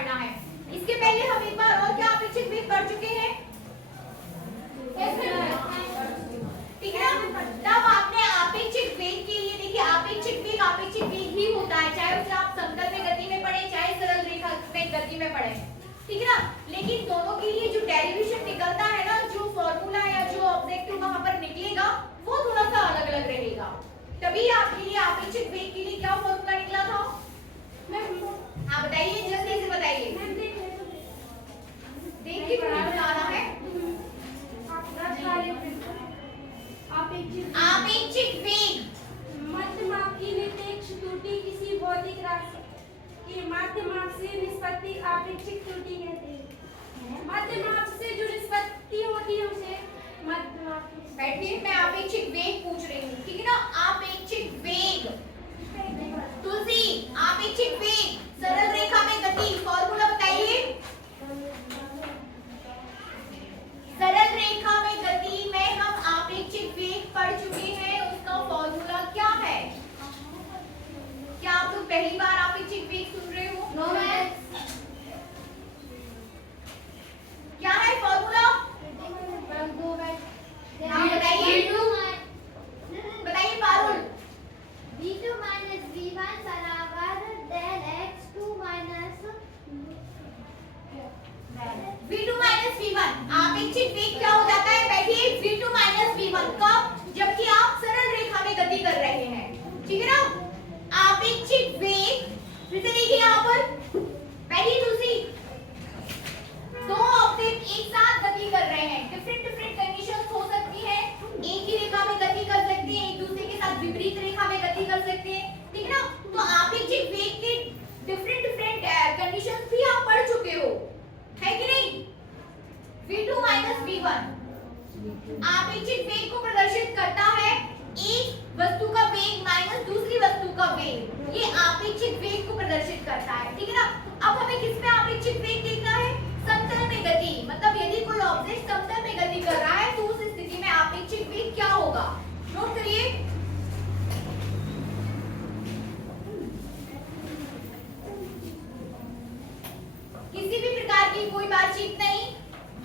पढ़ना है। इसके पहले हम एक बार और क्या अपेक्षित वेग पढ़ चुके हैं, ठीक है ना। तब आपने अपेक्षित वेग के लिए देखिए अपेक्षित वेग ही होता है, चाहे उसे आप समतल में गति में पढ़े चाहे सरल रेखा में गति में पढ़े, ठीक है ना। लेकिन दोनों के लिए जो डेरिवेशन निकलता है ना, जो फॉर्मूला या जो ऑब्जेक्टिव वहां पर निकलेगा वो थोड़ा सा अलग अलग रहेगा। तभी आपके लिए अपेक्षित वेग के लिए क्या फॉर्मूला निकला था, हाँ बताइए, जल्दी से बताइए, देख के बताना है। अपेक्षित वेग मध्यमाप की निरपेक्ष त्रुटि किसी भौतिक राशि के मध्यमाप से निष्पत्ति अपेक्षित त्रुटि कहते हैं। मध्यमाप से जो निष्पत्ति होती है उसे मध्यमाप। बैठिए, मैं अपेक्षित वेग पूछ रही हूँ, ठीक है ना। अपेक्षित वेग, तुलसी, अपेक्षित वेग सरल रेखा में गति, फॉर्मूला बताइए। सरल रेखा में गति में हम अपेक्षित वेग पढ़ चुके हैं, उसका फॉर्मूला क्या है? क्या आप लोग पहली बार अपेक्षित वेग सुन रहे हो? No ma'am. क्या है फॉर्मूला? बताइए, बताइए पारुल। v2 minus v1 बराबर del x2 minus v2 minus v1 अपेक्षित वेग क्या हो जाता है? बैठिए, v2 माइनस v1 कब? जबकि आप सरल रेखा में गति कर रहे हैं, ठीक है ना। अपेक्षित वेग फिर से देखिए यहाँ पर, बैठिए तुलसी, दो ऑब्जेक्ट एक साथ गति कर रहे हैं, डिफरेंट डिफरेंट कंडीशंस हो सकती है, एक ही रेखा में गति कर सकते हैं, एक दूसरे के साथ विपरीत रेखा में गति कर सकते हैं, ठीक है ना। तो अपेक्षित वेग के डिफरेंट डिफरेंट कंडीशंस भी आप पढ़ चुके हो, है कि नहीं। v2 माइनस v1 अपेक्षित वेग को प्रदर्शित करता है, एक वस्तु का वेग माइनस दूसरी वस्तु का वेग, ये अपेक्षित वेग को प्रदर्शित करता है, ठीक है ना। अब हमें किस में अपेक्षित वेग देखना है? समतल में गति, मतलब यदि कोई ऑब्जेक्ट समतल में गति कर रहा है तो उस स्थिति में अपेक्षित वेग क्या होगा, नोट करिए। किसी भी प्रकार की कोई बातचीत नहीं,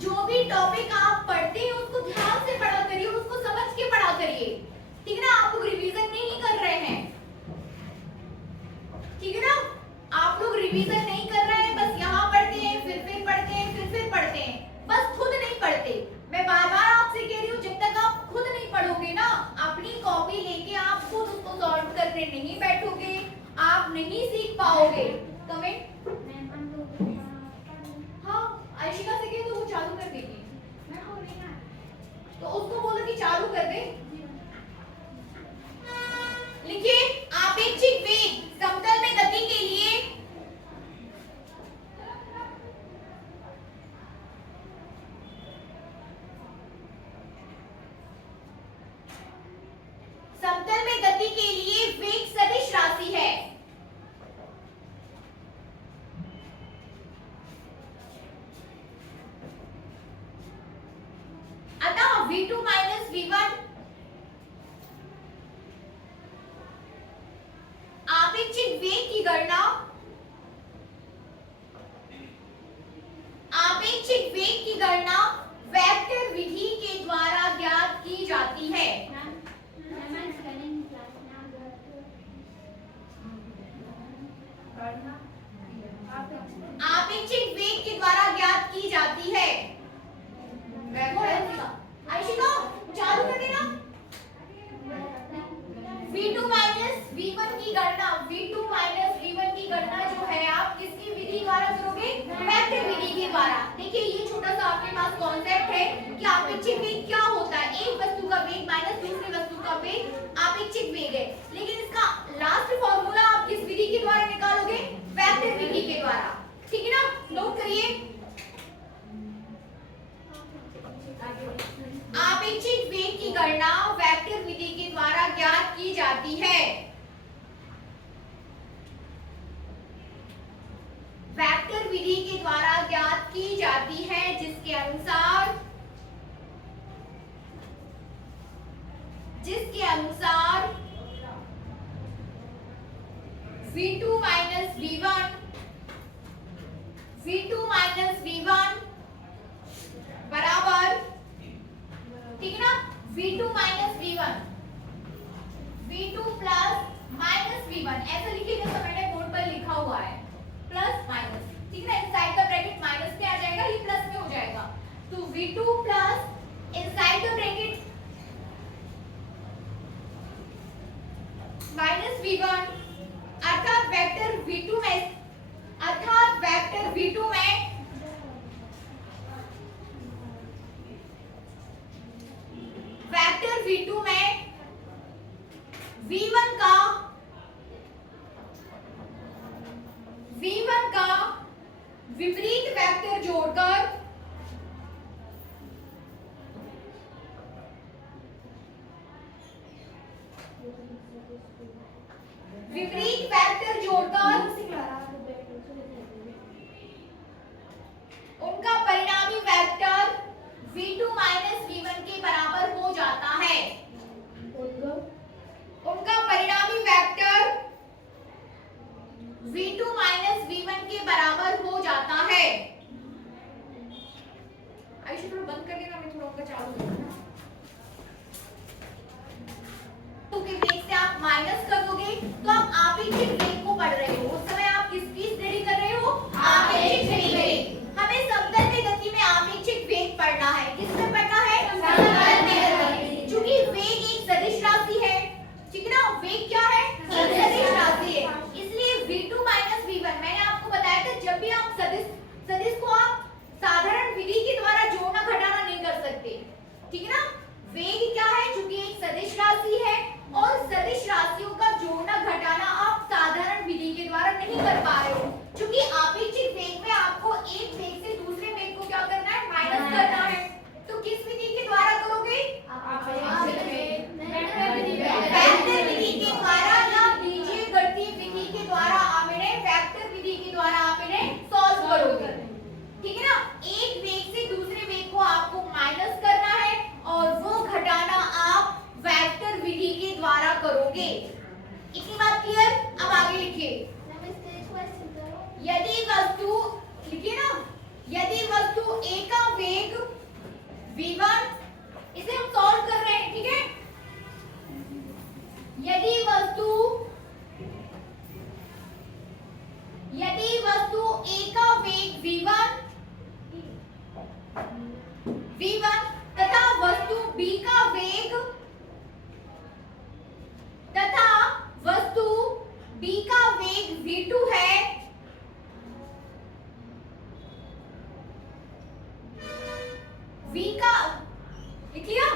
जो भी टॉपिक आप पढ़ते हैं उसको ध्यान से पढ़ा करिए, उसको समझ के पढ़ा करिए, ठीक है ना। आप लोग रिवीजन नहीं कर रहे हैं, ठीक है ना। आप लोग रिवीजन नहीं कर रहे हैं, बस यहाँ पढ़ते हैं फिर पढ़ते हैं फिर पढ़ते हैं, बस खुद नहीं पढ़ते। मैं बार बार आपसे कह रही हूँ, जब तक आप खुद नहीं पढ़ोगे ना, अपनी कॉपी लेके आप खुद उसको सॉल्व करने नहीं बैठोगे, आप नहीं सीख पाओगे। कमेंट आयशिका से कह दो, वो चालू कर देगी, तो उसको बोलो कि चालू कर दे। लिखिए, अपेक्षित वेग समतल में गति के लिए वेग सदिश राशि है। अतः v2 माइनस v1 अपेक्षित वेग की गणना वेक्टर विधि के द्वारा ज्ञात की जाती है। अपेक्षित वेग के द्वारा ज्ञात की जाती है। आयशिका चालू कर देना। v2 माइनस v1 की गणना की गणना जो है आप किसकी विधि द्वारा करोगे? वेक्टर विधि के द्वारा। देखिए, ये छोटा सा आपके पास कॉन्सेप्ट है कि अपेक्षित वेग क्या होता है। एक वस्तु का वेग माइनस दूसरी वस्तु का वेग अपेक्षित वेग है, लेकिन इसका लास्ट फॉर्मूला आप किस विधि के द्वारा निकालोगे? वेक्टर विधि के द्वारा, ठीक है ना। नोट करिए, अपेक्षित वेग की गणना वेक्टर विधि के द्वारा ज्ञात की जाती है। वेक्टर विधि के द्वारा ज्ञात की जाती है, जिसके अनुसार v2 minus v1 v2 minus v1 बराबर, ठीक है ना, v2 minus v1, v2 plus minus v1, ऐसा लिखिए जैसा मैंने बोर्ड पर लिखा हुआ है, प्लस माइनस, ठीक है ना, इनसाइड द ब्रैकेट माइनस में आ जाएगा, ये प्लस में हो जाएगा, तो v2 plus inside the bracket minus v1, अर्थात वेक्टर v2 में, अर्थात वेक्टर v2 में वेक्टर v2 में v1 का विपरीत वेक्टर जोड़कर विपरीत वेक्टर जोड़कर उनका परिणामी वेक्टर v2 माइनस v1 के बराबर हो जाता है, उनका परिणामी वेक्टर v2 माइनस v1 के बराबर हो जाता है। आयुष थोड़ा बंद कर देना, मैं थोड़ा उनका चालू करूंगा, तो के वेग से आप माइनस कर दोगे तो आप आपेक्षिक वेग को पढ़ रहे हो, उस समय आप किसकी स्टडी कर रहे हो, आपेक्षिक वेग। हमें समतल में गति में आपेक्षिक वेग पढ़ना है, किसमें पढ़ना है, समतल में गति, क्योंकि वेग एक सदिश राशि है, ठीक है ना, वेग क्या है, सदिश राशि है, इसलिए v2 माइनस v1, मैंने आपको बताया था जब भी आप सदिश को आप साधारण विधि के द्वारा जोड़ना घटाना नहीं कर सकते, ठीक है ना, वेग क्या है, क्योंकि एक सदिश राशि है और सदिश राशियों का जोड़ना घटाना आप साधारण विधि के द्वारा नहीं कर पा रहे हो, क्योंकि आपेक्षिक वेग में आपको एक वेग से दूसरे वेग को क्या करना है, माइनस करना है, तो किस विधि के द्वारा करोगे, वेक्टर विधि के द्वारा या बीजगणितीय विधि के द्वारा आप इन्हें वेक्टर विधि के द्वारा आप इन्हें सॉल्व करोगे, ठीक है ना, एक वेग से दूसरे वेग को आपको माइनस करना है और वो घटाना आप वेक्टर विधि के द्वारा करोगे। इतनी बात क्लियर? अब आगे लिखिए, यदि वस्तु, लिखिए ना, यदि वस्तु A का वेग v1, इसे हम सॉल्व कर रहे हैं, ठीक है, यदि वस्तु A का वेग v1 तथा वस्तु B का वेग v2 है, v का, लिख लिया,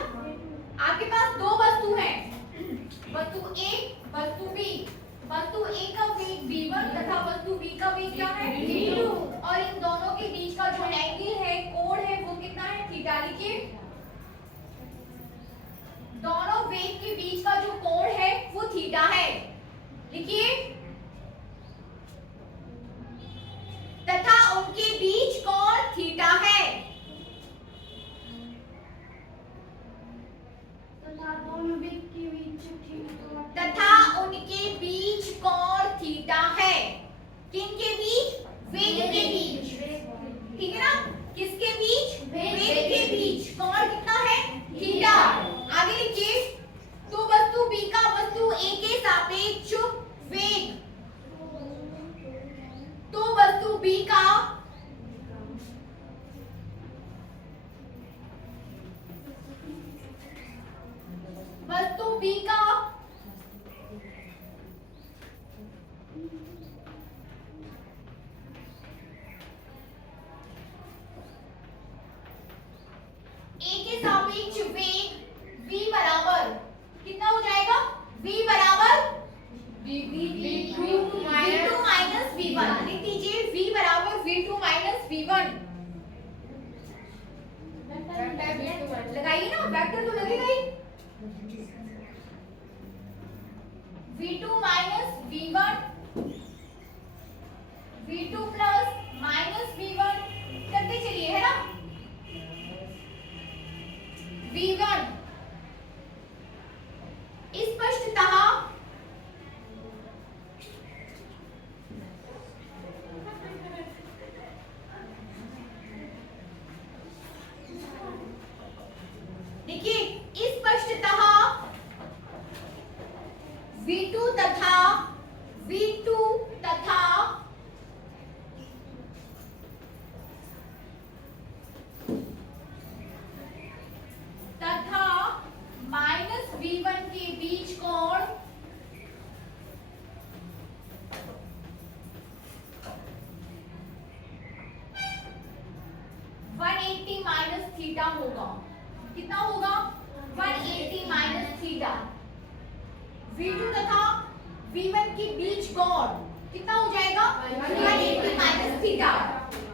आपके पास दो वस्तु हैं, वस्तु A, वस्तु B, वस्तु A का वेग v1 तथा वस्तु B का वेग क्या है, v2, और इन दोनों के बीच का जो एंगल है, कोण है, वो कितना है, थीटा, लिखिए, दोनों वेग के बीच का जो कोण है वो थीटा है, लिखिए, तथा उनके बीच कोण थीटा है, तथा उनके बीच कोण थीटा है, किनके बीच, वेग के बीच, ठीक है ना, किसके बीच, वेग के बीच, कोण कितना है, थीटा। आगे लिखिए, तो वस्तु B का वस्तु A के सापेक्ष वेग, तो वस्तु B का A के सापेक्ष वेग v बराबर कितना हो जाएगा, v बराबर v2 माइनस v1, लिख दीजिए, v बराबर v2 माइनस v1, लगाइए ना, वेक्टर तो लगेगा ही, v2 minus v1, v2 plus minus v1 करते चलिए, है ना, v1 स्पष्टतः थीटा होगा। कितना होगा? 180 माइनस थीटा। V2 तथा V1 के बीच कोण कितना हो जाएगा? 180 माइनस थीटा।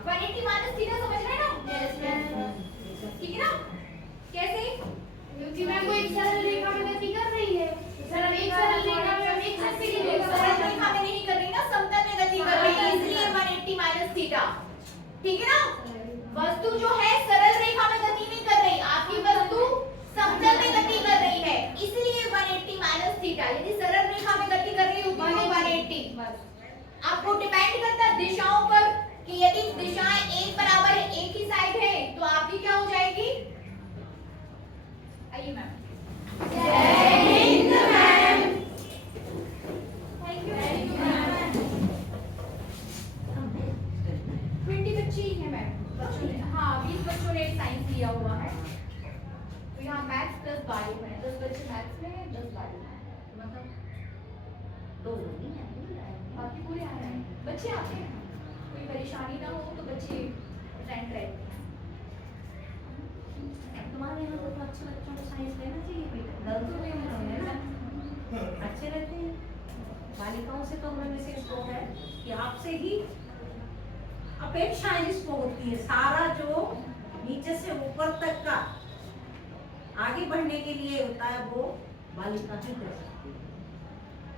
180 माइनस थीटा समझ रहे हैं ना? ठीक है ना? कैसे? क्योंकि मैम वो एक सरल रेखा में गति कर रही है। सरल एक सरल रेखा में हम एक साथ से सरल रेखा में नहीं कर रही ना, समतल में गति कर रही है, इसलिए 180 माइनस थीटा। ठीक है ना? वस्तु जो है सरल रेखा में गति नहीं कर रही, आपकी वस्तु समतल में गति कर रही है, इसलिए 180 माइनस थीटा। यदि सरल रेखा में गति कर रही होती तो 180। आपको डिपेंड करता है दिशाओं पर कि यदि दिशाएं एक बराबर है, एक ही साइड है, तो आपकी क्या हो जाएगी? आइए मैम। जय Hind ma'am. Thank you ma'am. 20 बच्चे ही हैं मैम, बच्चों ने, हाँ 20 बच्चों ने साइंस लिया हुआ है, तो यहाँ मैथ्स प्लस बायो है, 10 बच्चे मैथ्स में है, 10 बायो में, मतलब 2 नहीं है, बाकी पूरे आ रहे हैं, बच्चे आते हैं, कोई परेशानी ना हो तो बच्चे प्रेजेंट रहते हैं। तुम्हारे यहाँ तो अच्छे बच्चों को साइंस लेना चाहिए बेटा, डर तो नहीं होंगे ना, अच्छे रहते हैं। बालिकाओं से तो हमें विशेष वो है कि आपसे ही अपेक्षाएं जिसको होती है, सारा जो नीचे से ऊपर तक का आगे बढ़ने के लिए होता है वो बालिका ही कर सकती है।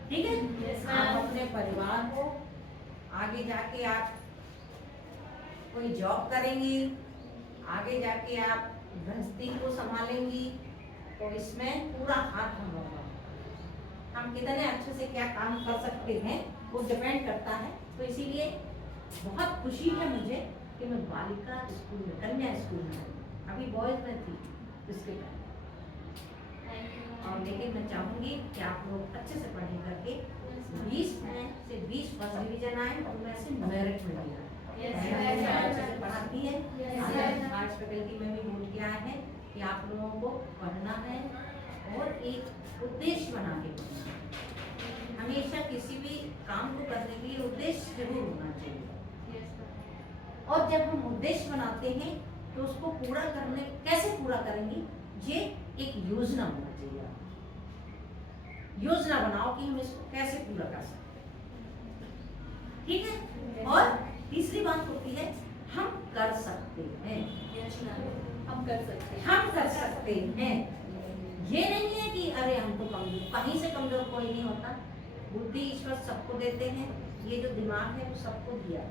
ठीक है? आप अपने परिवार को आगे जाके आप कोई जॉब करेंगी, आगे जाके आप गृहस्थी को संभालेंगी, तो इसमें पूरा हाथ हम होगा। हम कितने अच्छे से क्या काम कर सकते हैं वो डिपेंड करता है। तो इसीलिए बहुत खुशी है मुझे कि मैं बालिका स्कूल में, कन्या स्कूल में, अभी बॉयज में थी इसके पहले, और लेकिन मैं चाहूँगी कि आप लोग अच्छे से पढ़े करके 20 में से 20 फर्स्ट डिवीजन आए और वैसे मेरिट में भी आए। पढ़ाती है, आर्ट्स फैकल्टी में भी बोल के आए हैं कि आप लोगों को पढ़ना है और एक उद्देश्य बना के पढ़ना है। हमेशा किसी भी काम को करने के लिए उद्देश्य जरूर होना चाहिए, और जब हम उद्देश्य बनाते हैं तो उसको पूरा करने, कैसे पूरा करेंगे, ये एक योजना होना चाहिए। योजना बनाओ कि हम इसको कैसे पूरा कर सकते हैं। ठीक है? और तीसरी बात होती है हम कर सकते हैं, हम कर सकते हैं, हम कर सकते हैं। ये नहीं है कि अरे हमको कमजोर, कहीं से कमजोर कोई नहीं होता। बुद्धि ईश्वर सबको देते हैं, ये जो दिमाग है वो सबको दिया है,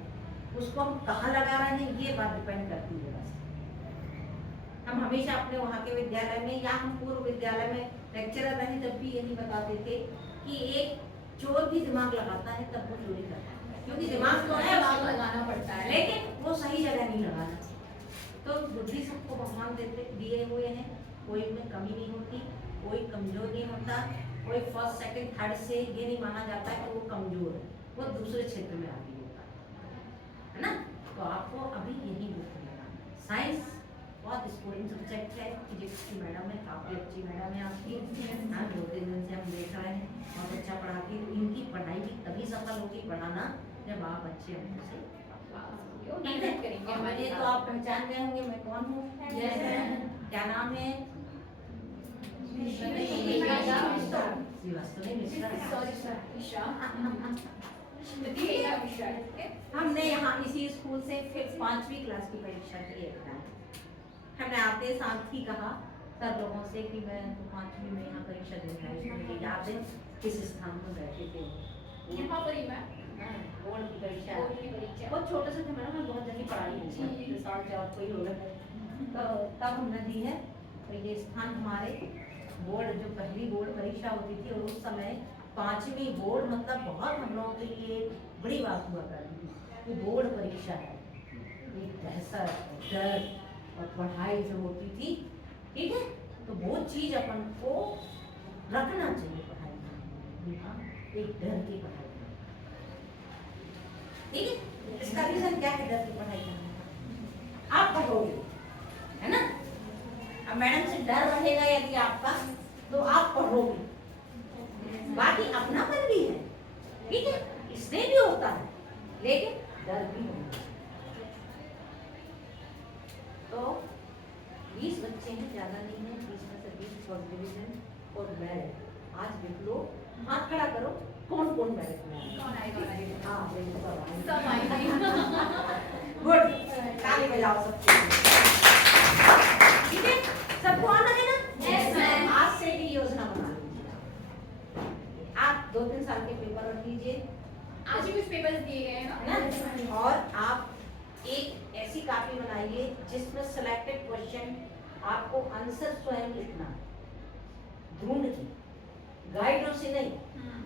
उसको हम कहाँ लगा रहे हैं ये बात डिपेंड करती है। बस हम हमेशा अपने वहाँ के विद्यालय में या हम पूर्व विद्यालय में लेक्चरर रहे जब भी यही बताते थे कि एक चोर भी दिमाग लगाता है तब वो चोरी करता है, क्योंकि दिमाग तो है, दिमाग लगाना पड़ता है, लेकिन वो सही जगह नहीं लगाना। तो बुद्धि सबको भगवान दिए हुए हैं, कोई में कमी नहीं होती, कोई कमजोर नहीं होता, कोई फर्स्ट सेकंड थर्ड से ये नहीं माना जाता है कि वो कमजोर है, वो दूसरे क्षेत्र में आगे होता है ना। तो आपको अभी यही बुक लेना। साइंस बहुत स्कोरिंग सब्जेक्ट है, फिजिक्स की मैडम है, काफ़ी अच्छी मैडम है आपकी, हाँ 2-3 दिन से हम देख रहे हैं, बहुत अच्छा पढ़ाती है। इनकी पढ़ाई भी तभी सफल होगी पढ़ाना जब आप अच्छे अंक से करेंगे। मुझे तो आप पहचान गए होंगे मैं कौन हूँ, क्या नाम है? हमने यहाँ इसी स्कूल से फिर 5वीं क्लास की परीक्षा की एग्जाम, हमने आते साथ ही कहा सर लोगों से कि मैं तो 5वीं में यहाँ परीक्षा देने आई हूँ, मुझे याद है किस स्थान पर बैठे थे यहाँ पर ही मैं बोर्ड की परीक्षा, बहुत छोटे से थे मैडम, मैं बहुत जल्दी पढ़ाई नहीं, साल से और कोई हो गए, तो तब हमने दी है। तो ये स्थान हमारे बोर्ड, जो पहली बोर्ड परीक्षा होती थी और उस समय 5वीं बोर्ड मतलब बहुत हम लोगों के लिए बड़ी बात हुआ करती थी कि बोर्ड परीक्षा है, एक दहशत डर और पढ़ाई जो होती थी। ठीक है? तो वो चीज़ अपन को रखना चाहिए पढ़ाई में, एक डर की पढ़ाई। ठीक है? इसका रीजन क्या है डर की पढ़ाई करना? आप पढ़ोगे, है ना? अब मैडम से डर रहेगा यदि आपका तो आप पढ़ोगे, बाकी अपनापन भी है, ठीक है, इससे भी होता है, लेकिन डर भी होता है। तो ज्यादा नहीं है, 20 में से 20 फर्स्ट डिवीजन और मेरिट। आज देख लो, हाथ खड़ा करो, कौन कौन मेरिट में आया? कौन आएगा? हाँ, सब आएंगे। गुड, ताली बजाओ सबके लिए। ठीक है, सबको आना है ना? Yes, ma'am. आज से ही योजना बना लीजिए। आप 2-3 साल के पेपर रख लीजिए, आज ही कुछ पेपर्स दिए गए हैं ना? है ना? और आप एक ऐसी कॉपी बनाइए जिसमें सिलेक्टेड क्वेश्चन आपको आंसर स्वयं लिखना, ढूंढ के, गाइडों से नहीं।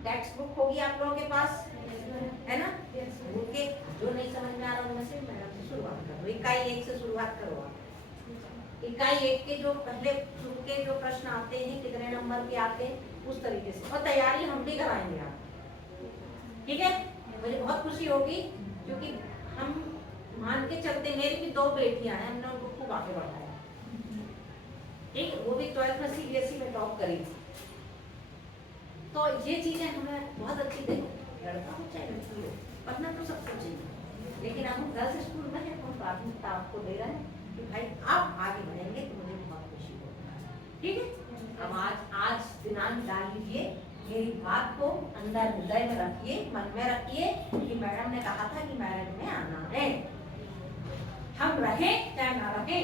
टेक्स्ट बुक होगी आप लोगों के पास, है ना? ढूंढ के जो नहीं समझ में आ रहा उनमें से मैडम से शुरुआत करो। इकाई 1 से शुरुआत करो आप। इकाई 1 के जो पहले शुरू के जो प्रश्न आते हैं, कितने नंबर के आते हैं, उस तरीके से। और तैयारी हम भी कराएंगे आप, ठीक है? मुझे बहुत खुशी होगी क्योंकि हम मान के चलते, मेरी भी 2 बेटियां हैं, हमने उनको खूब आगे बढ़ाया, ठीक? वो भी 12th में CBSE में टॉप करी थी। तो ये चीजें हमें बहुत अच्छी देखो, लड़का हो चाहे लड़की हो, पढ़ना तो सबको चाहिए, लेकिन हम गर्ल्स स्कूल में है, हम प्राथमिकता आपको दे रहे हैं कि भाई आप आगे बढ़ेंगे तो मुझे बहुत खुशी होगी, ठीक है? अब आज दिनांक डाल लीजिए, मेरी बात को अंदर हृदय में रखिए, मन में रखिए कि मैडम ने कहा था कि मेरिट में आना है। हम रहें चाहे ना रहें,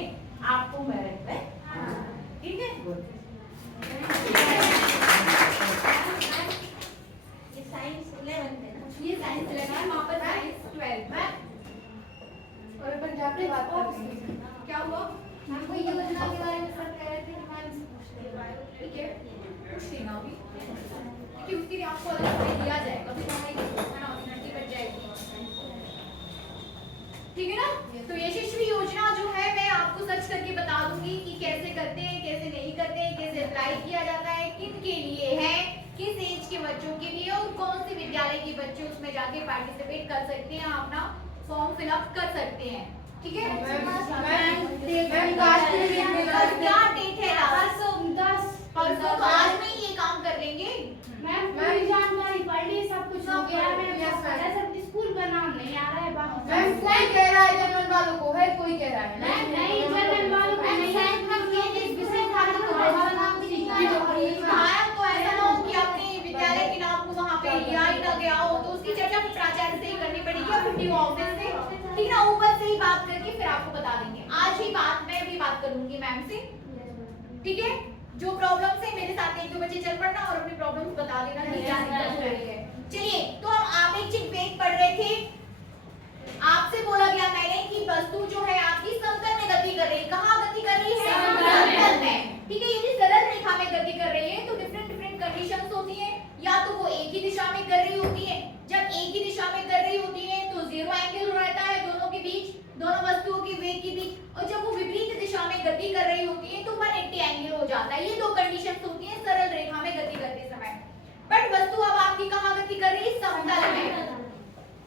आपको मेरिट में आना है, ठीक है? गुड। ये साइंस 11 है ना? ये साइंस लेना है, वहाँ पर साइंस 12 में। और पंजाब की बात करते हैं। क्या हुआ? मैम को ये योजना के बारे में सर कह रहे थे कि मैम से पूछ लेना। ठीक है, पूछ लेना अभी, क्योंकि उसके लिए आपको अलग से दिया जाएगा, फिर हमारी ऑर्डिनरी बच जाएगी, ठीक है ना? तो यशस्वी योजना जो है मैं आपको सर्च करके बता दूंगी कि कैसे करते हैं, कैसे नहीं करते हैं, कैसे अप्लाई किया जाता है, किन के लिए है, किस एज के बच्चों के लिए और कौन से विद्यालय के बच्चे उसमें जाके पार्टिसिपेट कर सकते हैं, अपना फॉर्म फिलअप कर सकते हैं, ठीक है? क्या डेट है? परसों, तो आज में ही ये काम कर लेंगे। मैम पूरी जानकारी पढ़ ली, सब कुछ हो गया है। मैम सब स्कूल का नाम नहीं आ रहा है बाकी। मैम कोई कह रहा है जनरल वालों को है, कोई कह रहा है मैम नहीं जनरल वालों को नहीं है। मैम ये जिस विषय का हमारा नाम सीखा है। हाँ, तो ऐसा ना हो कि अपने विद्यालय के नाम को वहाँ पे लिया ही ना गया हो, तो उसकी चर्चा फिर प्राचार्य से ही करनी पड़ेगी या फिर DO ऑफिस से, ठीक ना? ऊपर से ही बात करके फिर आपको बता देंगे। आज ही मैं भी बात करूंगी मैम से, ठीक है? जो प्रॉब्लम्स है मेरे साथ 1-2 बच्चे चल पड़ना और अपनी प्रॉब्लम्स बता देना कि क्या दिक्कत हो रही है। चलिए, तो हम आपेक्षिक वेग पढ़ रहे थे। आपसे बोला गया मैंने कि वस्तु जो है आपकी समतल में गति कर रही है। कहाँ गति कर रही है? समतल में, ठीक है? यदि सरल रेखा में गति कर रही है तो डिफरेंट कंडीशंस होती है, या तो वो एक ही दिशा में कर रही होती है। जब एक ही दिशा में कर रही होती है तो 0 एंगल रहता है दोनों के बीच, दोनों वस्तुओं के वेग के बीच, और जब वो विपरीत दिशा में गति कर रही होती है तो 180 एंगल हो जाता है। ये 2 कंडीशंस होती हैं सरल रेखा में गति करते समय। बट वस्तु अब आपकी कहाँ गति कर रही है? समतल में,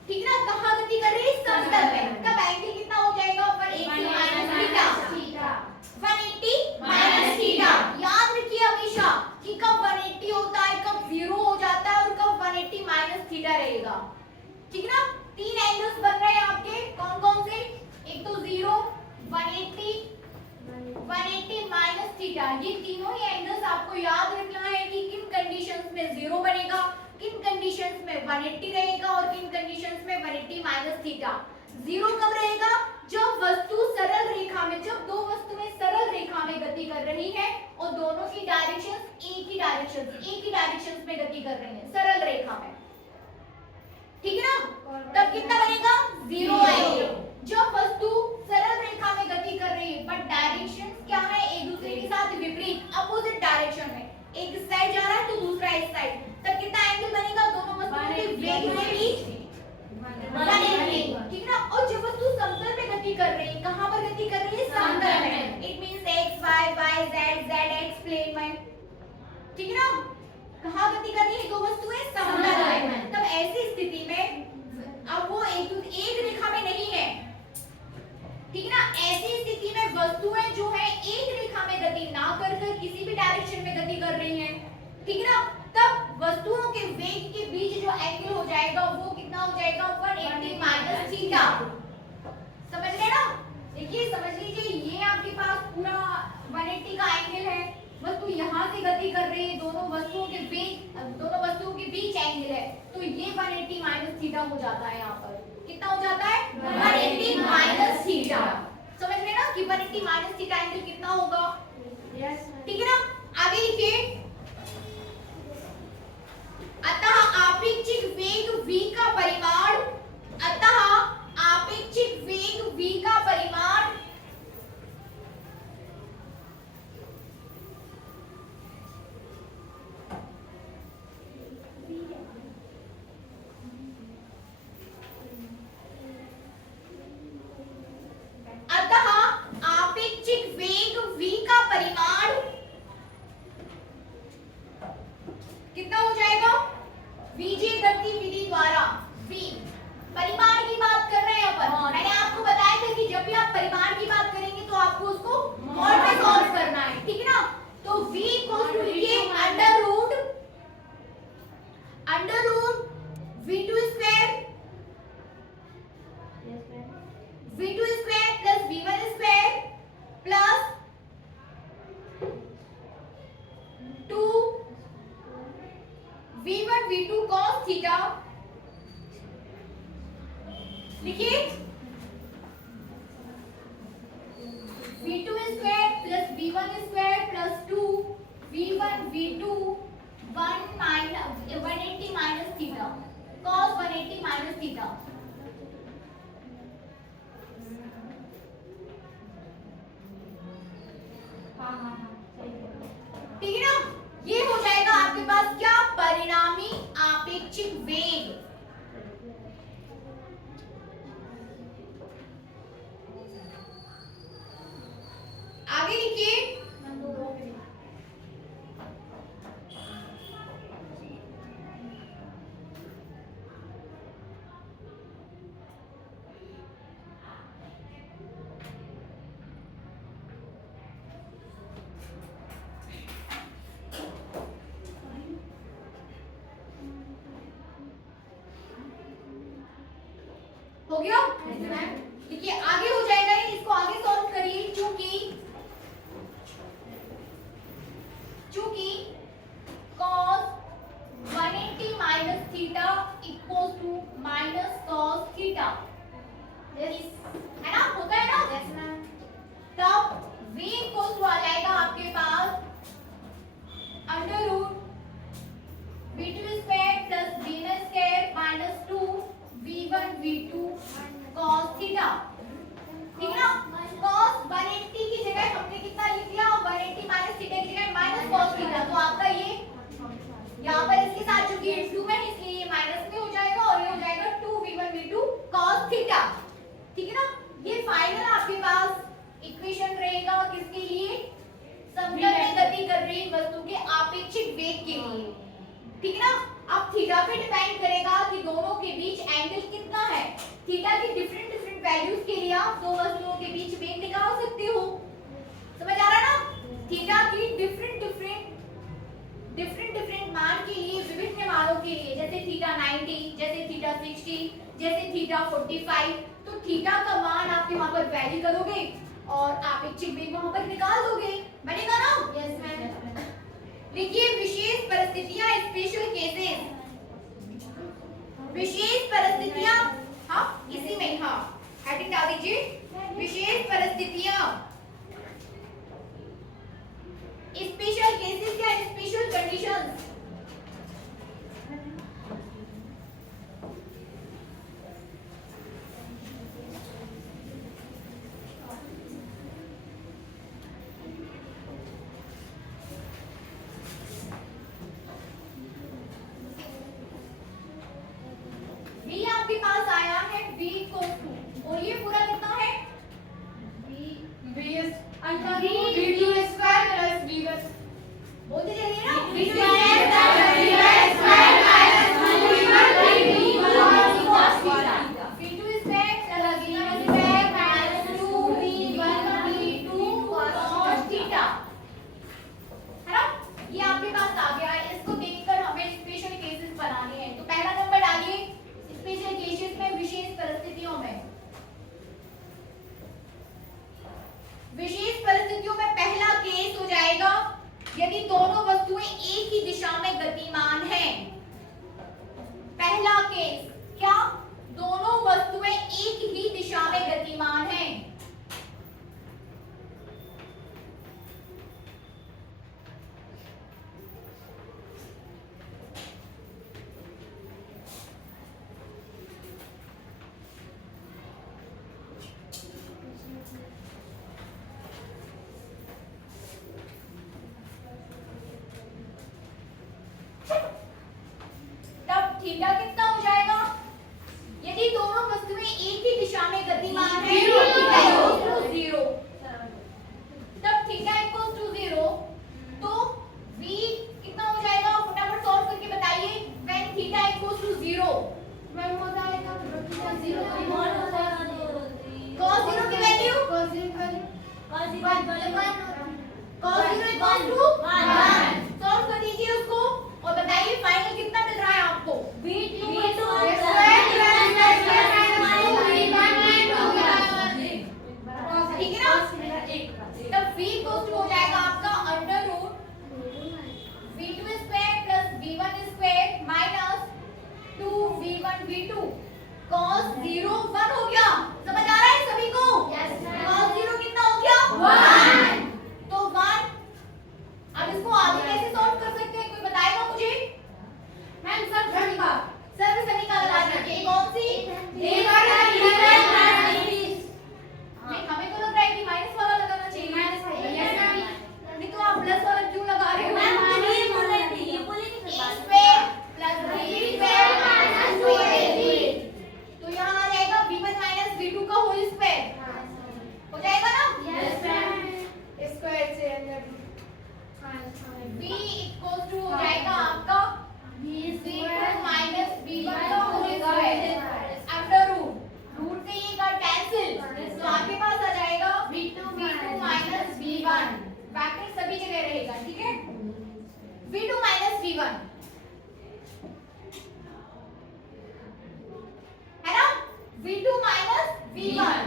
ठीक ना? कहाँ गति कर रही है? समतल में। तब एंगल कितना हो जाएगा? 180 माइनस थीटा। 180 minus theta. याद रखिए हमेशा कि कब 180 होता है, कब 0 हो जाता है और कब 180 माइनस थीटा रहेगा, ठीक ना? 3 एंगल्स बन रहे हैं आपके, कौन कौन से? एक तो 0, 180 माइनस थीटा। ये तीनों ही एंगल्स आपको याद रखना है कि किन कंडीशंस में 0 बनेगा, किन कंडीशंस में 180 रहेगा और किन कंडीशंस में 180 माइनस थीटा। 0 कब रहेगा? जब वस्तु सरल रेखा में, जब 2 वस्तुएं सरल रेखा में गति कर रही हैं और दोनों की डायरेक्शंस एक ही डायरेक्शंस में गति कर रही हैं सरल रेखा में, ठीक है ना? तब कितना बनेगा? 0 आएगा। जब वस्तु सरल रेखा में गति कर रही है बट डायरेक्शंस क्या है? एक दूसरे के साथ विपरीत, अपोजिट डायरेक्शन में, एक इस साइड जा रहा है तो दूसरा इस साइड, तब कितना एंगल बनेगा? दोनों वस्तुओं के वेग के बीच 180, ठीक ना? और जब वस्तु समतल में गति कर रही है, कहां पर गति कर रही है? समतल में। It means x y y z z x plane में, ठीक है ना? कहां गति कर रही है? 2 वस्तुएं समतल में। तब ऐसी स्थिति में अब वो एक रेखा में नहीं है, ठीक है ना? ऐसी स्थिति में वस्तुएं जो है एक रेखा में गति ना कर किसी भी डायरेक्शन में गति कर रही हैं, ठीक है ना? तब वस्तुओं के वेग के बीच जो एंगल हो जाएगा वो कितना हो जाएगा? 180 माइनस थीटा। समझ रहे ना? देखिए समझ लीजिए, ये आपके पास पूरा 180 का एंगल गति कर रही है, दोनों वस्तुओं के बीच एंगल है, तो ये 180 माइनस थीटा हो जाता है। यहाँ पर कितना हो जाता है? 180 माइनस थीटा। समझ रहे ना कि 180 माइनस थीटा एंगल कितना होगा? ठीक है ना। आगे लिखिए, अतः आपेक्षिक वेग v का परिमाण, अतः आपेक्षिक वेग v का परिमाण कितना हो जाएगा? vj गतिविधि द्वारा v परिमाण की बात कर रहे हैं अपन। मैंने आपको बताया था कि जब भी आप परिमाण की बात करेंगे तो आपको उसको मॉड में सॉल्व करना है, ठीक है ना। तो v इक्वल्स टू लिखिए under root v2 square plus v1 square plus 2 v1 v2 cos theta. लिखिए v2 square plus v1 square plus 2 v1 v2 180 minus theta cos 180 minus theta. ठीक है ना। ये हो जाएगा आपके पास क्या? परिणामी आपेक्षिक वेग। आगे लिखिए, हो गया? देखिए आगे हो जाएगा, इसको आगे सॉल्व करिए। चूंकि cos 180 minus theta equals to minus cos theta, है ना, होता है ना। तब v इक्वल्स टू आ जाएगा आपके पास under root v2 square plus v1 square minus 2 v1 v2 cos theta. ठीक है ना। cos 180 की जगह हमने कितना लिख लिया? 180 माइनस थीटा की जगह माइनस cos थीटा। तो आपका ये यहाँ पर इसके साथ जो कि इंटू में, इसलिए ये माइनस में हो जाएगा और ये हो जाएगा 2v1 v2 cos थीटा। ठीक है ना। ये फाइनल आपके पास इक्वेशन रहेगा किसके लिए? समतल में गति कर रही वस्तु के आपेक्षिक वेग के लिए। ठीक है ना। अब थीटा पे डिपेंड करेगा कि दोनों के बीच एंगल कितना है। थीटा की डिफरेंट वैल्यूज के लिए आप दो वस्तुओं के बीच वेग निकाल सकते हो। समझ आ रहा है ना। थीटा की डिफरेंट मान के लिए, विभिन्न मानों के लिए, जैसे थीटा 90, जैसे थीटा 60, जैसे थीटा 45, तो थीटा का मान आप वहां पर वैल्यू करोगे और आपेक्षिक वेग वहां पर निकाल दोगे। बनेगा ना? Yes ma'am. लिखिए विशेष परिस्थितियां, स्पेशल केसेस। विशेष परिस्थितियां, हाँ इसी में, हाँ हेडिंग डाल दीजिए, विशेष परिस्थितियां। स्पेशल केसेस क्या? Special conditions. v आपके पास आया है v इक्वल टू, और ये पूरा कितना है? cos 0 equals to 1. सॉल्व कर दीजिए उसको और बताइए फाइनल कितना मिल रहा है आपको? ठीक है ना? तब v equals to हो जाएगा आपका under root v2 square plus v1 square minus 2v1 v2 cos 0 1 हो गया। समझ आ रहा है सभी को? cos 0 कितना हो गया? 1। तो 1 अब इसको आगे कैसे सॉल्व कर सकते हैं, कोई बताएगा मुझे? मैम सर्व समीकरण लगा दीजिए। कौन सी? नहीं, हमें तो लग रहा है कि माइनस वाला लगाना चाहिए। नहीं तो आप प्लस वाला क्यों लगा रहे हो? a square plus b square minus 2ab। तो यहाँ आ जाएगा v1 माइनस v2 का होल स्क्वायर हो जाएगा ना? स्क्वायर से अंदर v इक्वल्स टू हो जाएगा आपका v2 माइनस v1 का होल स्क्वायर अंडर रूट से ये का कैंसिल, तो आपके पास आ जाएगा v2 माइनस v1। फैक्टर सभी जगह रहेगा, ठीक है? v2 माइनस v1 है ना? v2 minus v1।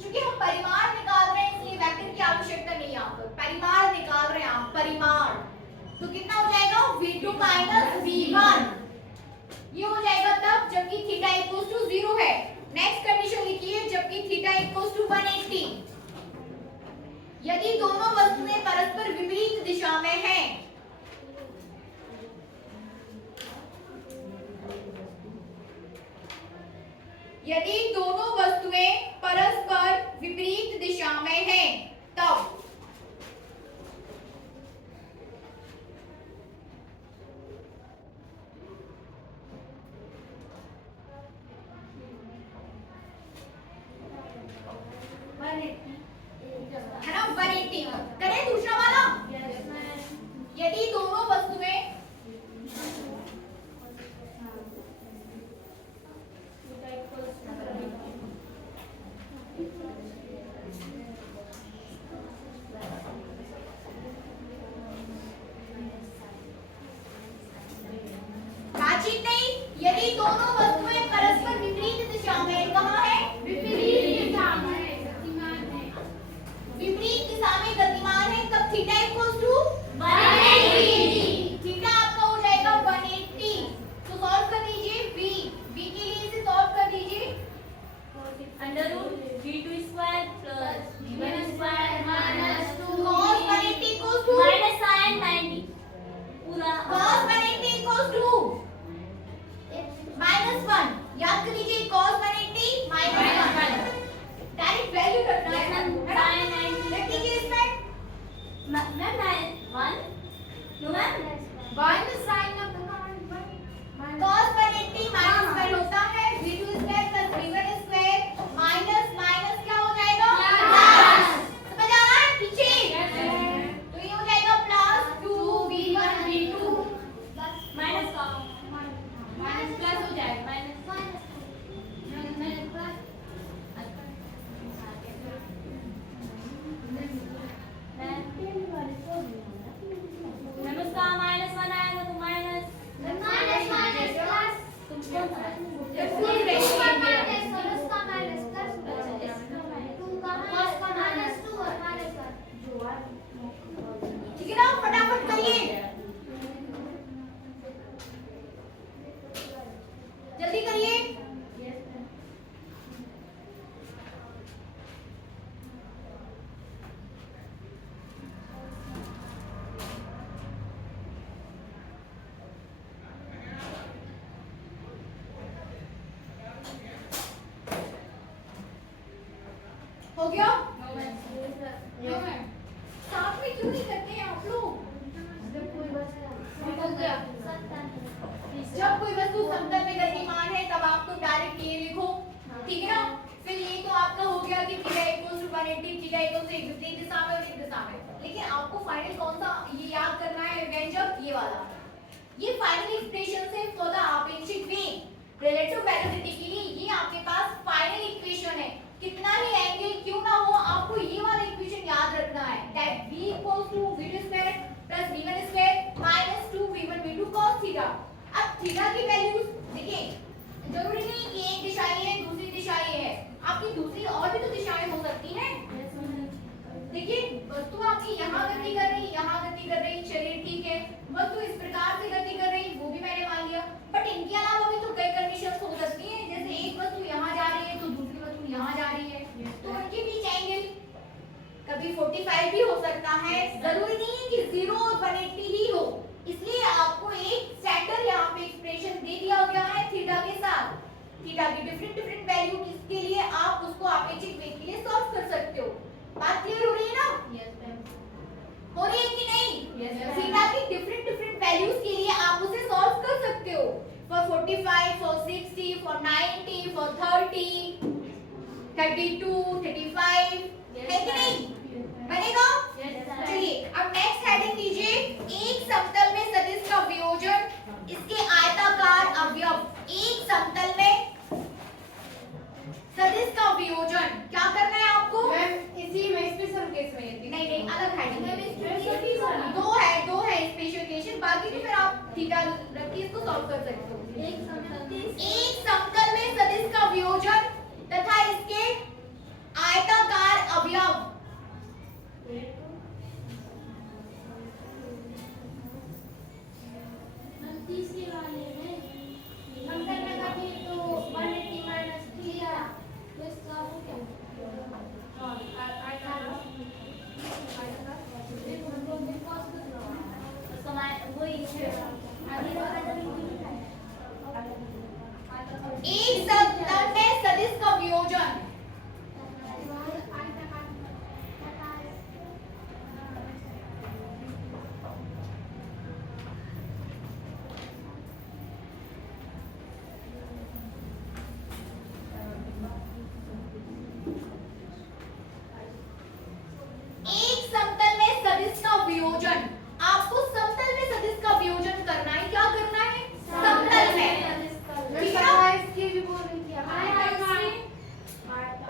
क्योंकि हम परिमाण निकाल रहे हैं इसलिए वेक्टर की आवश्यकता नहीं है। यहाँ पर परिमाण निकाल रहे हैं आप, परिमाण। तो कितना हो जाएगा? v2 minus v1। ये हो जाएगा तब जबकि थीटा इक्वल्स टू 0 है। नेक्स्ट कंडीशन लिखिए, जबकि थीटा इक्वल्स टू 180। यदि दोनों वस्तुएं परस्पर विपरीत दिशा में हैं, यदि दोनों वस्तुएं परस्पर विपरीत दिशा में हैं, तब है ना 180। करें दूसरा वाला। यदि दोनों वस्तुएं बातचीत नहीं, यदि दोनों वस्तुएं परस्पर विपरीत दिशा में, कहाँ है? विपरीत दिशा में गतिमान है, तब थीटा इक्वल्स टू 180। थीटा आपका हो जाएगा 180। तो सॉल्व कर दीजिए v के लिए इसे सॉल्व कर दीजिए। Under root v2 square plus v1 square minus 2 cos 180 equals to minus sin 90 पूरा cos 180 equals to -1। याद कर लीजिए cos 180 -1। डायरेक्ट वैल्यू रखना है ना? sin 90 रख दीजिए इसमें। Ma'am 1 no ma'am 1 sin of the cos 180 -1 होता है v2 square plus v1 square minus minus क्या हो जाएगा? प्लस। समझ आ रहा है पीछे? तो ये हो जाएगा प्लस 2v1 v2 माइनस का माइनस प्लस हो जाएगा। माइनस उसका -1 आएगा तो माइनस ठीक है ना? फटाफट करिए, जल्दी करिए। हो गया? साथ में क्यों नहीं करते हैं आप लोग? हो गया। जब कोई वस्तु समतल में गतिमान है तब आप तो डायरेक्ट ये लिखो, ठीक है ना? फिर ये तो आपका हो गया कि theta equals to 180, theta equals to एक विपरीत दिशा में और एक दिशा में। लेकिन आपको फाइनल कौन सा ये याद करना है व्यंजक? ये वाला। ये फाइनल एक्सप्रेशन है फॉर द आपेक्षिक वेग रिलेटिव वेलोसिटी के लिए। ये आपके पास फाइनल इक्वेशन है। कितना ही एंगल क्यों ना हो, आपको ये वाला इक्वेशन याद कभी 45 भी हो सकता है, जरूरी नहीं है कि 0 और 180 ही हो। इसलिए आपको एक स्टैंडर्ड यहाँ पे एक्सप्रेशन दे दिया गया है थीटा के साथ। थीटा की डिफरेंट वैल्यू के लिए आप उसको आपेक्षिक वेग के लिए सॉल्व कर सकते हो। बात क्लियर हो रही है ना? Yes ma'am. हो रही है कि नहीं? Yes, ma'am. थीटा की डिफरेंट वैल्यूज के लिए आप उसे सॉल्व कर सकते हो। फॉर 45, फॉर 60, फॉर 90, फॉर 30, 32, 35, है कि नहीं? बनेगा? चलिए अब नेक्स्ट हेडिंग लीजिए, एक समतल में सदिश का वियोजन, इसके आयताकार अवयव। एक समतल में सदिश का वियोजन क्या करना है आपको? मैम इसी में स्पेशल केस में ये नहीं अलग हेडिंग है। स्पेशल दो है स्पेशलाइजेशन, बाकी तो फिर आप थीटा रख के इसको सॉल्व कर सकते हो। एक समतल में सदिश का वियोजन तथा इसके आयताकार अवयव। तीसरे वाले में हम करने का भी तो 180 माइनस थीटा तो इसका वो क्या एक समतल में सदिश का वियोजन। एक समतल में सदिश का वियोजन। आपको समतल में सदिश का वियोजन करना है। क्या करना है? समतल में। ठीक है ना? इसकी भी बोल रही थी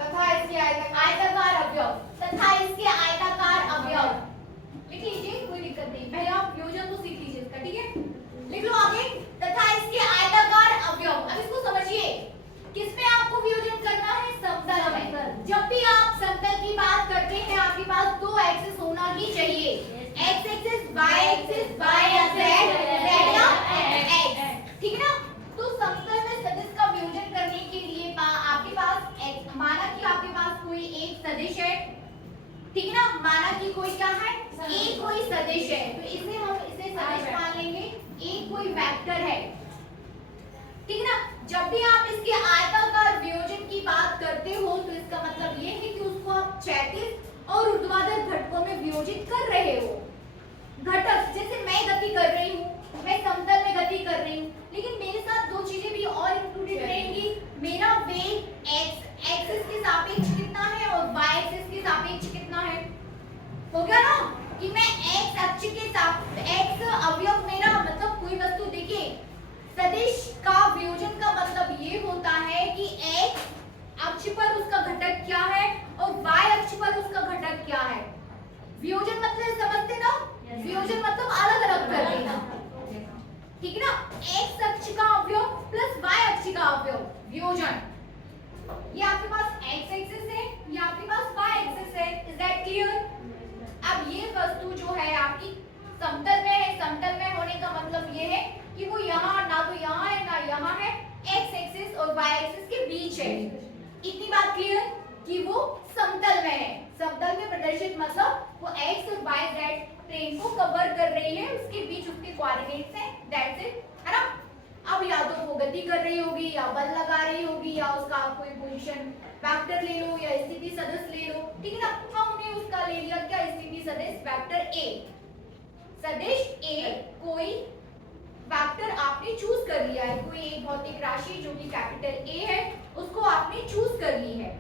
तथा इसकी आयताकार अवयव तथा इसके आयताकार अवयव लिख लीजिए, कोई दिक्कत नहीं। पहले आप वियोजन तो सीख लीजिए इसका, ठीक है? लिख लो आगे, तथा इसके आयताकार अवयव। अब इसको समझिए, किसमें आपको वियोजन करना है? समतल में। जब भी आप समतल की बात करते हैं आपके पास दो एक्सिस होना ही चाहिए, X axis, Y axis, Y या जेड, जेड या एक्स, ठीक है ना? तो समतल में सदिश का वियोजन करने के लिए आपके पास एक्स, माना कि आपके पास कोई एक सदिश है, ठीक है ना? माना कि कोई क्या है? एक कोई सदिश है, तो इसे हम इसे सदिश मान लेंगे। एक कोई वेक्टर है, ठीक है ना? जब भी आप इसके आयताकार वियोजन की बात करते हो तो इसका मतलब ये है कि उसको आप क्षैतिज और ऊर्ध्वाधर घटकों में वियोजित कर रहे हो। घटक जैसे मैं गति कर रही हूँ, मैं समतल में गति कर रही हूँ, लेकिन मेरे साथ दो चीजें भी और इंक्लूडेड रहेंगी। मेरा वेग एक्स एक्सिस के सापेक्ष कितना है और वाई एक्सिस के सापेक्ष कितना है। हो गया ना कि मैं एक्स अक्ष के साथ एक्स अवयव मेरा मतलब कोई वस्तु, देखिए सदिश का वियोजन का मतलब ये होता है कि एक्स अक्ष पर उसका घटक क्या है और वाई अक्ष पर उसका घटक क्या है। वियोजन मतलब समझते ना? वियोजन मतलब अलग अलग कर देना, ठीक है ना? एक्स अक्ष का अवयव प्लस वाई अक्ष का अवयव, वियोजन। ये आपके पास एक्स एक्सिस है, ये आपके पास वाई एक्सिस है। Is that clear? अब ये वस्तु जो है आपकी समतल में है। समतल में होने का मतलब ये है कि वो यहाँ ना तो यहाँ है ना यहाँ है, एक्स एक्सिस और वाई एक्सिस के बीच है। इतनी बात क्लियर कि वो समतल में है। समतल में प्रदर्शित मतलब वो एक्स और वाई जेड प्लेन को कवर कर रही है, उसके बीच उसके कोऑर्डिनेट्स हैं, दैट्स इट, है ना? अब या तो वो गति कर रही होगी या बल लगा रही होगी या उसका कोई पोजीशन वेक्टर ले लो या स्थिति सदिश ले लो, ठीक है ना? हमने उसका ले लिया क्या? स्थिति सदिश वेक्टर ए। सदिश ए कोई वेक्टर आपने चूज कर लिया है, कोई एक भौतिक राशि जो कि कैपिटल ए है उसको आपने चूज कर ली है,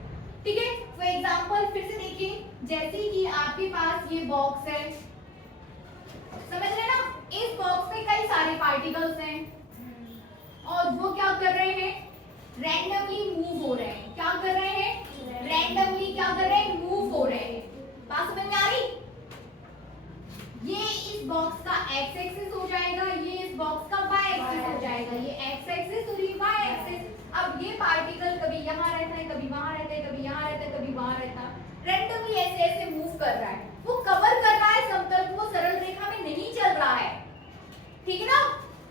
ठीक है? फॉर एग्जांपल फिर से देखिए, जैसे कि आपके पास ये बॉक्स है, समझ रहे ना? इस बॉक्स में कई सारे पार्टिकल्स हैं और वो क्या कर रहे हैं? रैंडमली मूव हो रहे हैं। क्या कर रहे हैं? रैंडमली क्या कर रहे हैं? मूव हो रहे हैं। बात समझ में आ रही? ये इस बॉक्स का एक्स एक्सिस हो जाएगा, ये इस बॉक्स का वाई एक्सिस हो जाएगा, ये एक्स एक्सिस और ये वाई एक्सिस। अब ये पार्टिकल कभी यहाँ रहता है, कभी वहां रहता है, कभी यहाँ रहता है, कभी वहां रहता है, रैंडमली ऐसे ऐसे मूव कर रहा है। वो कवर कर रहा है समतल को, वो सरल रेखा में नहीं चल रहा है, ठीक है ना?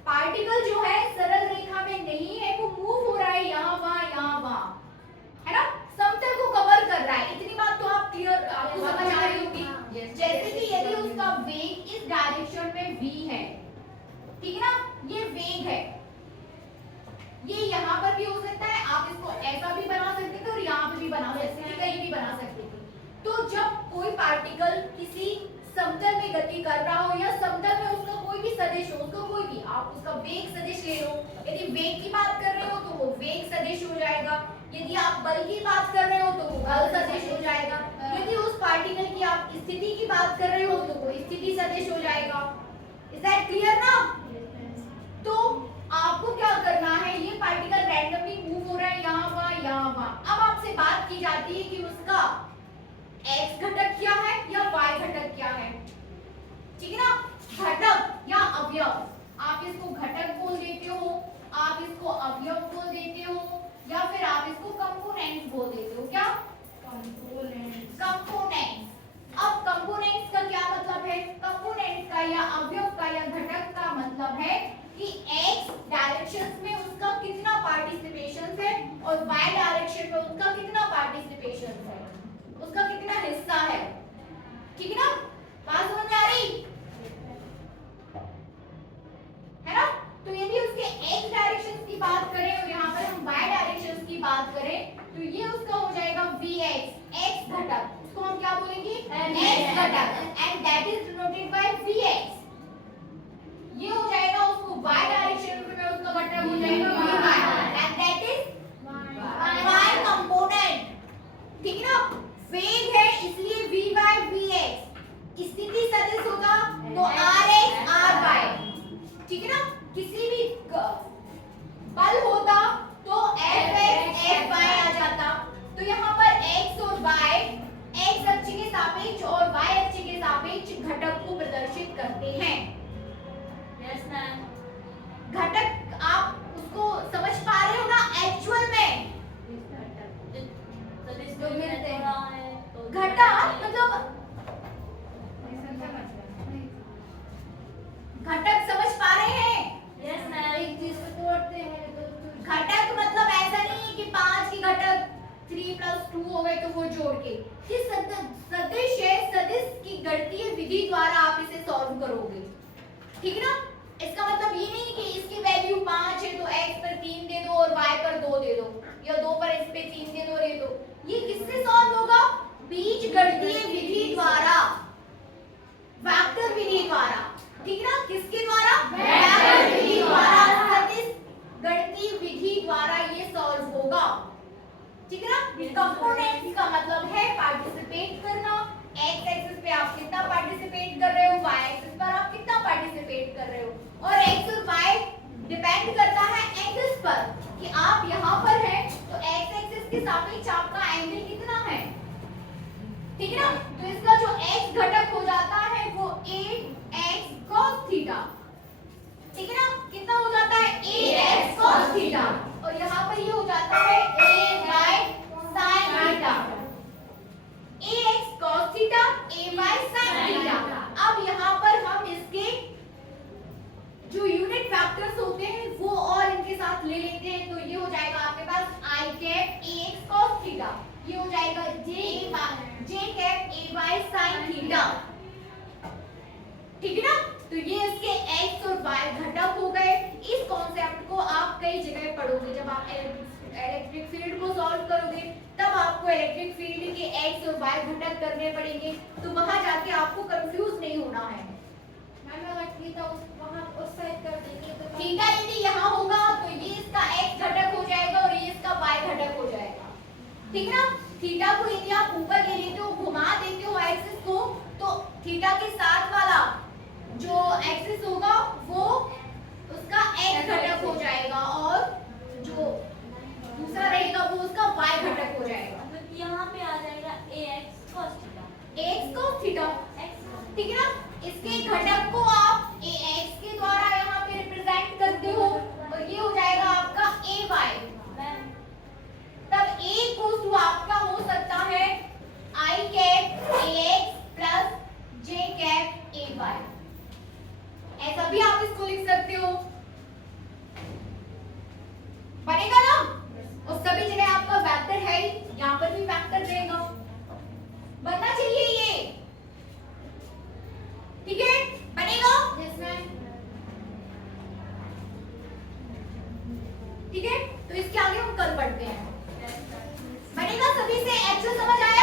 पार्टिकल जो है सरल रेखा में नहीं है, वो मूव हो रहा है यहाँ वहां, है ना? समतल को कवर कर रहा है। इतनी बात तो आप क्लियर, आपको समझ आ रही पार्टिकल किसी समतल में गति कर रहा हो या समतल में उसका कोई भी सदिश हो, उसका कोई भी आप उसका वेग सदिश ले लो। यदि वेग की बात कर रहे हो तो वो वेग सदिश हो जाएगा, यदि आप बल की बात कर रहे हो तो वो बल सदिश हो जाएगा, यदि उस पार्टिकल की आप स्थिति की बात कर रहे हो तो वो स्थिति सदिश हो जाएगा। इज दैट क्लियर ना? तो आपको क्या करना है, ये पार्टिकल रैंडमली मूव हो रहा है यहाँ वहाँ। अब आपसे बात की जाती है कि उसका x घटक क्या है या y घटक क्या है, ठीक है ना? घटक या अवयव, आप इसको घटक बोल देते हो, आप इसको अवयव बोल देते हो, या फिर आप इसको कंपोनेंट्स बोल देते हो। क्या? कंपोनेंट्स। अब कंपोनेंट्स का क्या मतलब है? कंपोनेंट्स का या अवयव का या घटक का मतलब है कि x डायरेक्शन में उसका कितना पार्टिसिपेशन है और y डायरेक्शन में उसका कितना पार्टिसिपेशन है, उसका कितना हिस्सा है, ठीक है ना? बात समझ में आ रही है ना? तो यदि उसके x डायरेक्शन की बात करें और यहाँ पर हम y डायरेक्शन की बात करें तो ये उसका हो जाएगा vx, x घटक, उसको हम क्या बोलेंगे? x घटक, and that is denoted by vx। ये हो जाएगा उसको y डायरेक्शन में उसका घटक हो जाएगा vy, and that is y component, ठीक है ना? वेग है इसलिए vy vx, स्थिति सदिश होगा तो rx ry, ठीक है ना? किसी भी बल होता तो fx fy आ जाता, तो यहाँ पर x और y x अक्ष के सापेक्ष और y अक्ष के सापेक्ष घटक को प्रदर्शित करते हैं। Yes ma'am. घटक आप उसको समझ पा रहे हो ना एक्चुअल में? तो मिलते हैं घटक मतलब घटक समझ पा रहे हैं? Yes ma'am. एक चीज को तोड़ते हैं तो घटक मतलब ऐसा नहीं है कि 5 की घटक 3 + 2 हो गए तो वो जोड़ के, ये सदिश है, सदिश की गणितीय विधि द्वारा आप इसे सॉल्व करोगे, ठीक है ना? इसका मतलब ये नहीं कि इसकी वैल्यू 5 है तो x पर 3 दे दो और y पर 2 दे दो, या 2 पर इस पे 3 दे दो और ये दो। ये किससे सॉल्व होगा? बीजगणितीय विधि द्वारा, वेक्टर विधि द्वारा, ठीक है ना? किसके द्वारा? वेक्टर विधि द्वारा, सदिश गणितीय विधि द्वारा ये सॉल्व होगा, ठीक है ना? कंपोनेंट्स का मतलब है पार्टिसिपेट करना, x एक्सिस पे आप कितना पार्टिसिपेट कर रहे हो, y एक्सिस पर आप कितना पार्टिसिपेट कर रहे हो, और x और y डिपेंड करता है एंगल्स पर कि आप यहाँ पर हैं तो x एक्सिस के सापेक्ष आपका एंगल कितना है, ठीक है ना? तो इसका जो x घटक हो जाता है वो 8x cos थीटा, ठीक है ना? कितना हो जाता है? 8x cos थीटा, और यहाँ पर ये हो जाता है ay sin theta, ax cos theta ay sin theta. अब यहाँ पर हम इसके जो यूनिट वेक्टर्स होते हैं वो और इनके साथ ले लेते हैं, तो ये हो जाएगा आपके पास i cap ax cos theta, ये हो जाएगा j cap ay sin theta, ठीक है ना? तो ये इसके x और y घटक हो गए। इस कॉन्सेप्ट को आप कई जगह पढ़ोगे, जब आप इलेक्ट्रिक फील्ड को सॉल्व करोगे तब आपको इलेक्ट्रिक फील्ड के x और y घटक करने पड़ेंगे, तो वहां जाके आपको कंफ्यूज नहीं होना है। मैम अगर थीटा वहां उस साइड कर देंगे तो थीटा यदि यहाँ होगा तो ये इसका x घटक हो जाएगा और ये इसका y घटक हो जाएगा, ठीक है ना? थीटा को यदि आप ऊपर ले लेते हो, घुमा देते हो एक्सिस को, तो थीटा के साथ वाला जो एक्सिस होगा वो उसका x घटक हो जाएगा और जो दूसरा रहेगा वो उसका y घटक हो जाएगा। मतलब यहाँ पे आ जाएगा ax cos theta, x cos theta, ठीक है ना? इसके घटक को आप ax के द्वारा यहाँ पे रिप्रेजेंट करते हो और ये हो जाएगा आपका ay। तब a इक्वल्स टू आपका हो सकता है i cap ax plus j cap ay, ऐसा भी आप इसको लिख सकते हो, बनेगा ना? और सभी जगह आपका वेक्टर है ही, यहाँ पर भी वेक्टर रहेगा, बनना चाहिए ये, ठीक है? बनेगा? Yes ma'am. ठीक है, तो इसके आगे हम कल पढ़ते हैं। बनेगा? सभी से एक्चुअल समझ आया?